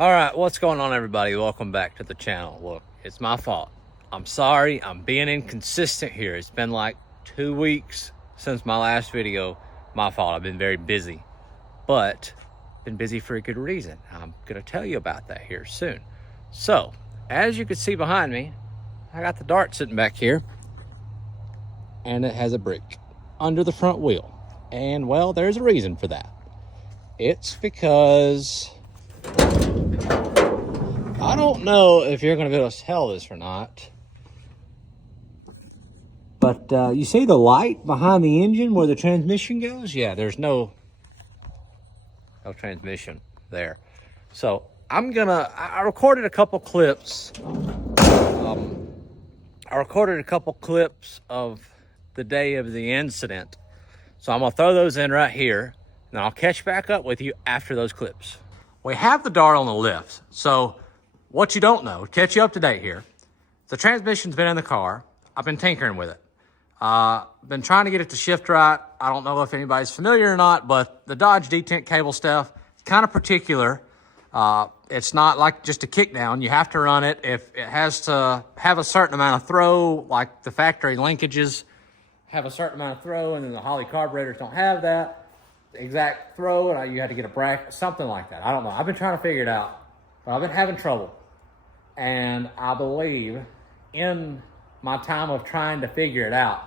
All right, what's going on, everybody? Welcome back to the channel. Look, it's my fault. I'm sorry, I'm being inconsistent here. It's been like 2 weeks since my last video. My fault, I've been very busy, but been busy for a good reason. I'm gonna tell you about that here soon. So, as you can see behind me, I got the Dart sitting back here, and it has a brake under the front wheel. And well, there's a reason for that. It's because I don't know if you're gonna be able to tell this or not, but you see the light behind the engine where the transmission goes? Yeah, there's no transmission there. So I recorded a couple clips. I recorded a couple clips of the day of the incident. So I'm gonna throw those in right here, and I'll catch back up with you after those clips. We have the Dart on the lift. So what you don't know, catch you up to date here. The transmission's been in the car. I've been tinkering with it. Been trying to get it to shift right. I don't know if anybody's familiar or not, but the Dodge detent cable stuff, it's kind of particular. It's not like just a kick down. You have to run it. If it has to have a certain amount of throw, like the factory linkages have a certain amount of throw, and then the Holley carburetors don't have that exact throw, and you had to get a bracket, something like that. I don't know. I've been trying to figure it out, but I've been having trouble. And I believe in my time of trying to figure it out,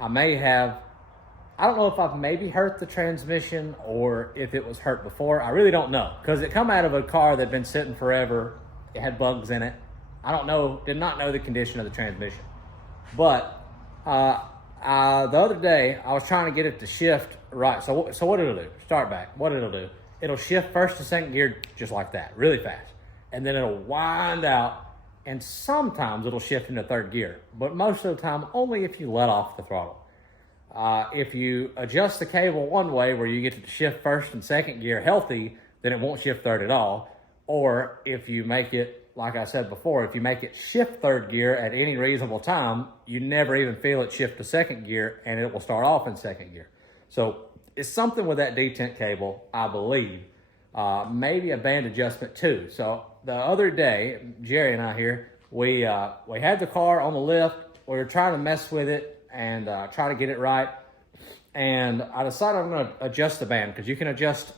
I don't know if I've maybe hurt the transmission or if it was hurt before. I really don't know, because it come out of a car that had been sitting forever. It had bugs in it. I don't know, did not know the condition of the transmission. But the other day, I was trying to get it to shift right. So what it'll do, start back, what it'll do, it'll shift first to second gear just like that, really fast. And then it'll wind out, and sometimes it'll shift into third gear, but most of the time only if you let off the throttle. If you adjust the cable one way where you get to shift first and second gear healthy, then it won't shift third at all. Or if you make it, like I said before, if you make it shift third gear at any reasonable time, you never even feel it shift to second gear, and it will start off in second gear. So it's something with that detent cable, I believe. Maybe a band adjustment too. So the other day, Jerry and I here, we had the car on the lift. We were trying to mess with it and try to get it right. And I decided I'm gonna adjust the band, because you can adjust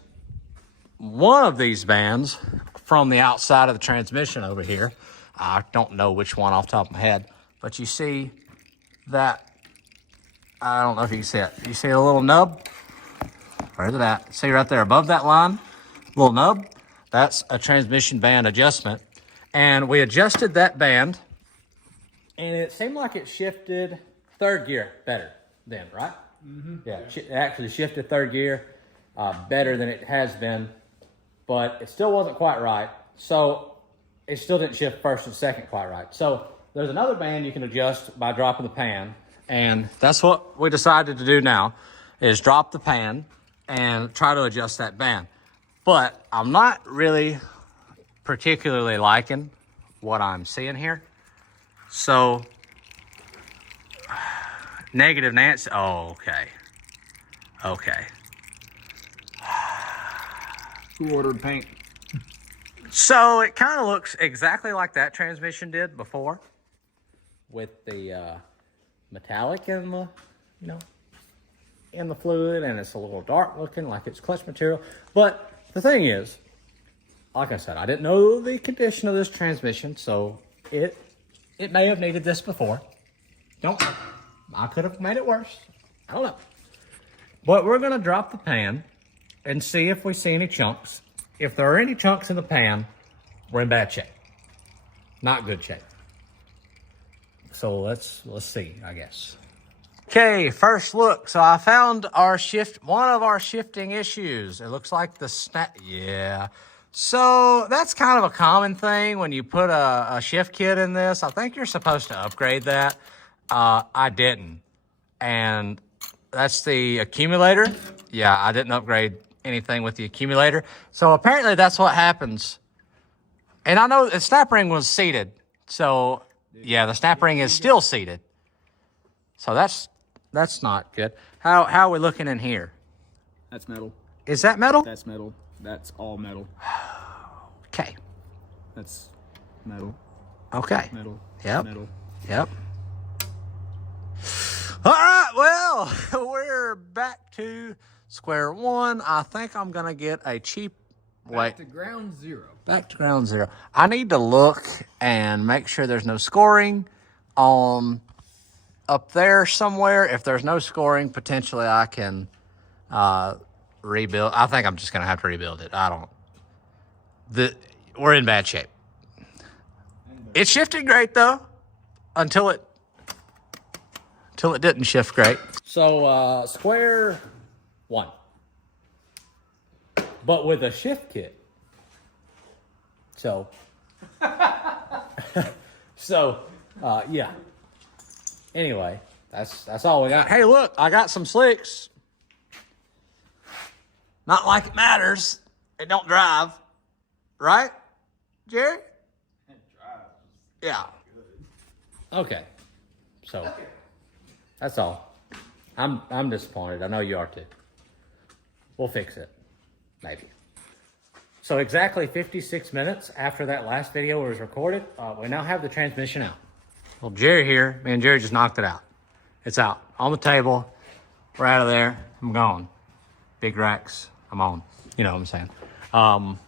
one of these bands from the outside of the transmission over here. I don't know which one off the top of my head, but you see that, I don't know if you can see it. You see a little nub? Where's it at? See right there above that line? Little nub? That's a transmission band adjustment. And we adjusted that band, and it seemed like it shifted third gear better then, right? Mm-hmm. Yeah, it actually shifted third gear better than it has been, but it still wasn't quite right. So it still didn't shift first and second quite right. So there's another band you can adjust by dropping the pan, and that's what we decided to do now, is drop the pan and try to adjust that band. But I'm not really particularly liking what I'm seeing here. So, negative Nancy. Oh, okay. Okay. Who ordered paint? So it kind of looks exactly like that transmission did before, with the metallic in the, in the fluid, and it's a little dark looking like it's clutch material. But the thing is, like I said, I didn't know the condition of this transmission, so it may have needed this before. Don't know. I could have made it worse. I don't know. But we're gonna drop the pan and see if we see any chunks. If there are any chunks in the pan, we're in bad shape. Not good shape. So let's see, I guess. Okay, first look. So I found one of our shifting issues. It looks like the snap. Yeah. So that's kind of a common thing when you put a shift kit in this. I think you're supposed to upgrade that. I didn't. And that's the accumulator. Yeah, I didn't upgrade anything with the accumulator. So apparently that's what happens. And I know the snap ring was seated. So yeah, the snap ring is still seated. So that's not good. How are we looking in here? That's metal. Is that metal? That's metal. That's all metal. Okay. That's metal. Okay. Metal. Yep. Metal. Yep. All right, well, we're back to square one. I think I'm going to get a cheap... Back to ground zero. Back to ground zero. I need to look and make sure there's no scoring on up there somewhere. If there's no scoring, potentially I can rebuild. I think I'm just going to have to rebuild it. We're in bad shape. It shifted great, though, until it didn't shift great. So, square one. But with a shift kit. So, yeah. Anyway, that's all we got. Hey, look, I got some slicks. Not like it matters. It don't drive. Right, Jerry? It drives. Yeah. Okay. So, that's all. I'm disappointed. I know you are too. We'll fix it. Maybe. So exactly 56 minutes after that last video was recorded, we now have the transmission out. Well, Jerry here, me and Jerry just knocked it out. It's out on the table. We're out of there. I'm gone. Big racks. I'm on. You know what I'm saying?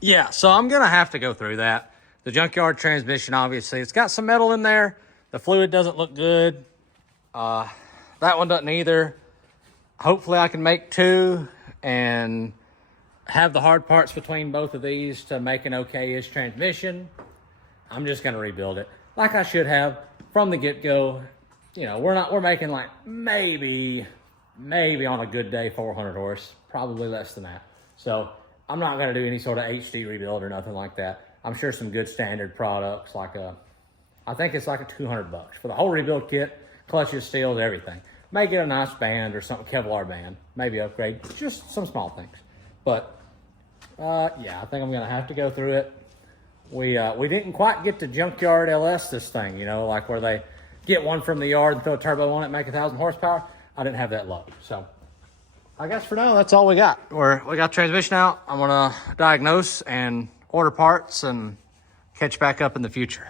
Yeah, so I'm going to have to go through that. The junkyard transmission, obviously, it's got some metal in there. The fluid doesn't look good. That one doesn't either. Hopefully I can make two and have the hard parts between both of these to make an okay-ish transmission. I'm just going to rebuild it like I should have from the get-go. You know, we're making like maybe on a good day 400 horse, probably less than that. So I'm not going to do any sort of HD rebuild or nothing like that. I'm sure some good standard products like I think it's like a $200 for the whole rebuild kit, clutches, seals, everything. May get a nice band or something, Kevlar band, maybe upgrade, just some small things. But yeah, I think I'm gonna have to go through it. We didn't quite get to Junkyard LS this thing, you know, like where they get one from the yard and throw a turbo on it and make 1,000 horsepower. I didn't have that luck. So I guess for now, that's all we got. We got transmission out. I'm gonna diagnose and order parts and catch back up in the future.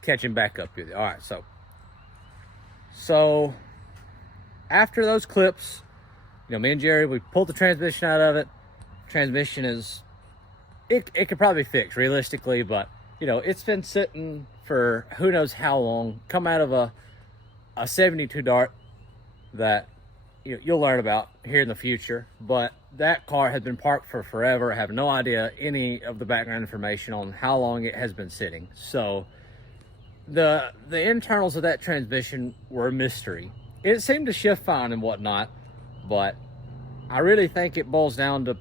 Catching back up with you. All right, so after those clips, you know, me and Jerry, we pulled the transmission out of it. Transmission is, it could probably be fixed realistically, but you know, it's been sitting for who knows how long. Come out of a 72 Dart that you'll learn about here in the future, but that car has been parked for forever. I have no idea any of the background information on how long it has been sitting. So the internals of that transmission were a mystery. It seemed to shift fine and whatnot, but I really think it boils down to,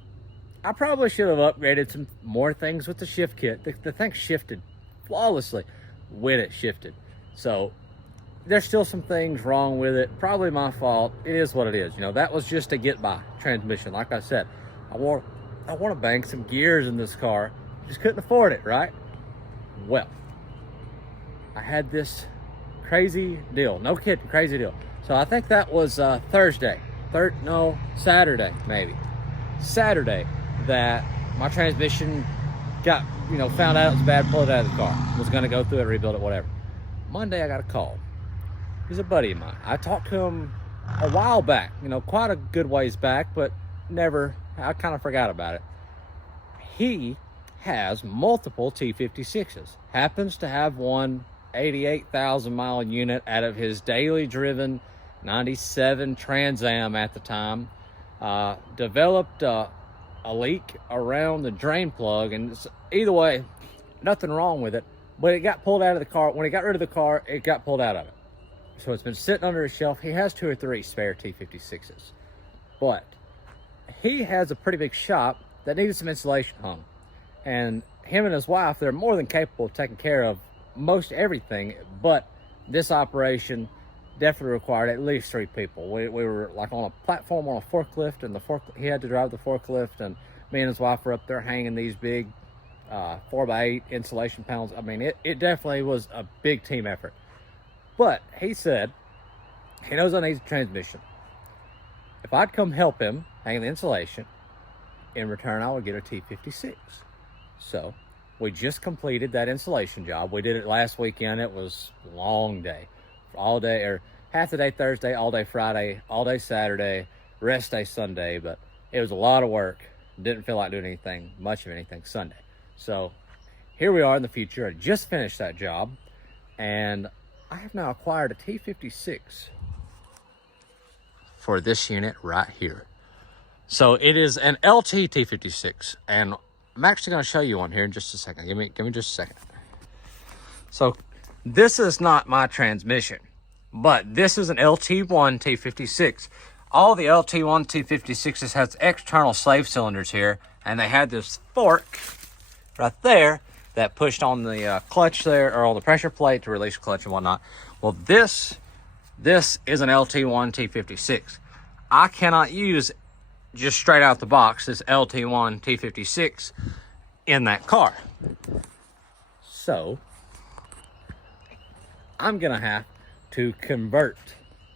I probably should have upgraded some more things with the shift kit. The thing shifted flawlessly when it shifted. So there's still some things wrong with it. Probably my fault. It is what it is. You know, that was just a get-by transmission. Like I said, I want to bang some gears in this car. Just couldn't afford it, right? Well, I had this crazy deal. No kidding, crazy deal. So I think that was Saturday, maybe. Saturday that my transmission got, you know, found out it was bad, pulled it out of the car. Was going to go through it, rebuild it, whatever. Monday I got a call. He's a buddy of mine. I talked to him a while back, you know, quite a good ways back, but I kind of forgot about it. He has multiple T56s. Happens to have one 88,000 mile unit out of his daily driven 97 Trans Am at the time. Developed a leak around the drain plug, and either way, nothing wrong with it, but it got pulled out of the car. When he got rid of the car, it got pulled out of it. So it's been sitting under his shelf. He has 2 or 3 spare T56s, but he has a pretty big shop that needed some insulation hung, and him and his wife, they're more than capable of taking care of most everything, but this operation definitely required at least 3 people. We were like on a platform on a forklift, and he had to drive the forklift, and me and his wife were up there hanging these big 4x8 insulation panels. I mean, it definitely was a big team effort. But he said he knows I need a transmission. If I'd come help him hang the insulation, in return I would get a T56. So we just completed that installation job. We did it last weekend. It was a long day. All day, or half the day Thursday, all day Friday, all day Saturday, rest day Sunday. But it was a lot of work. Didn't feel like doing anything, much of anything Sunday. So here we are in the future. I just finished that job, and I have now acquired a T56 for this unit right here. So it is an LT T56, and I'm actually going to show you one here in just a second. Give me just a second. So this is not my transmission, but this is an LT1 T56. All the LT1 T56s has external slave cylinders here, and they had this fork right there that pushed on the clutch there, or on the pressure plate to release clutch and whatnot. Well, this is an LT1 T56. I cannot use just straight out the box this LT1 T56 in that car. So I'm gonna have to convert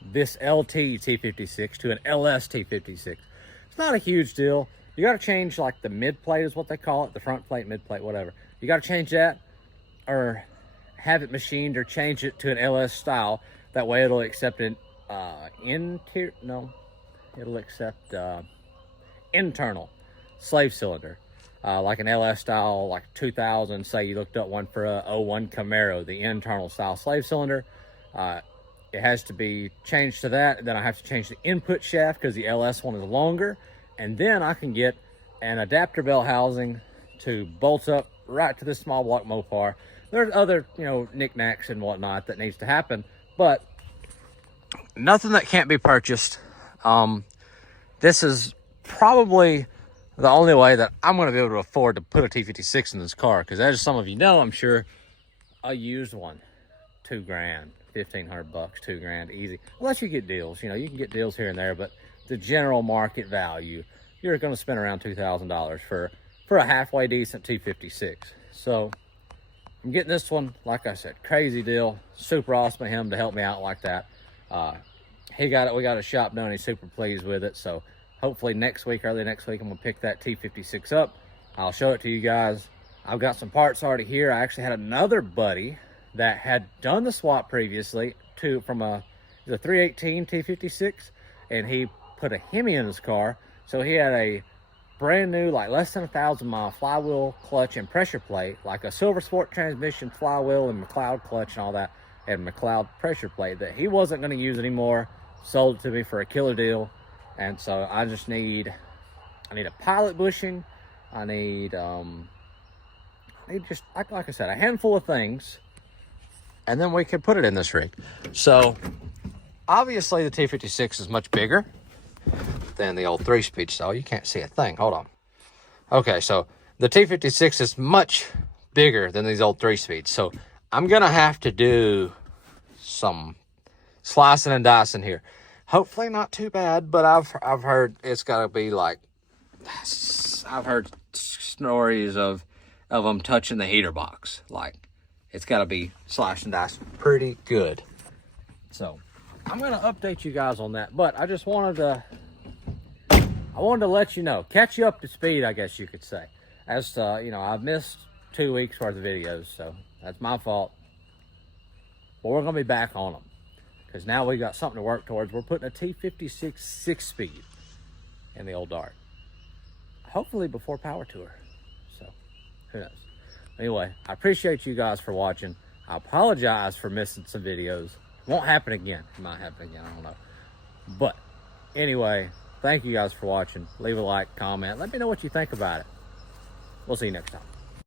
this LT T56 to an LS T56. It's not a huge deal. You got to change like the mid plate is what they call it, the front plate, mid plate, whatever. You got to change that, or have it machined, or change it to an LS style. That way it'll accept an it'll accept internal slave cylinder, like an LS style, like 2000. Say you looked up one for a 01 Camaro, the internal style slave cylinder. It has to be changed to that. Then I have to change the input shaft because the LS one is longer. And then I can get an adapter belt housing to bolt up right to this small block Mopar. There's other, knickknacks and whatnot that needs to happen, but nothing that can't be purchased. This is probably the only way that I'm going to be able to afford to put a T56 in this car, because as some of you know, I'm sure, a used one, $2 grand, $1,500 bucks, $2 grand, easy. Unless you get deals, you can get deals here and there, but the general market value, you're going to spend around $2,000 for a halfway decent T56. So I'm getting this one, like I said, crazy deal. Super awesome of him to help me out like that. We got a shop done. He's super pleased with it. So hopefully early next week, I'm gonna pick that T56 up. I'll show it to you guys. I've got some parts already here. I actually had another buddy that had done the swap previously from a 318 T56, and he put a Hemi in his car. So he had a brand new, like less than 1,000 mile flywheel, clutch, and pressure plate, like a Silver Sport transmission, flywheel, and McLeod clutch and all that, and McLeod pressure plate that he wasn't going to use anymore. Sold it to me for a killer deal. And so I just need a pilot bushing. I need just, like I said, a handful of things, and then we can put it in this rig. So obviously the T56 is much bigger than the old 3-speed style. You can't see a thing. Hold on. Okay, so the T56 is much bigger than these old 3-speeds. So I'm going to have to do some slicing and dicing here. Hopefully not too bad, but I've heard it's got to be like, I've heard stories of them touching the heater box. Like, it's got to be sliced and diced pretty good. So I'm going to update you guys on that, but I just wanted to let you know, catch you up to speed, I guess you could say. As I've missed 2 weeks worth of videos, so that's my fault. But we're going to be back on them, because now we got something to work towards. We're putting a T56 6-speed in the old Dart, hopefully before Power Tour. So who knows? Anyway, I appreciate you guys for watching. I apologize for missing some videos. Won't happen again. It might happen again, I don't know. But anyway, thank you guys for watching. Leave a like, comment. Let me know what you think about it. We'll see you next time.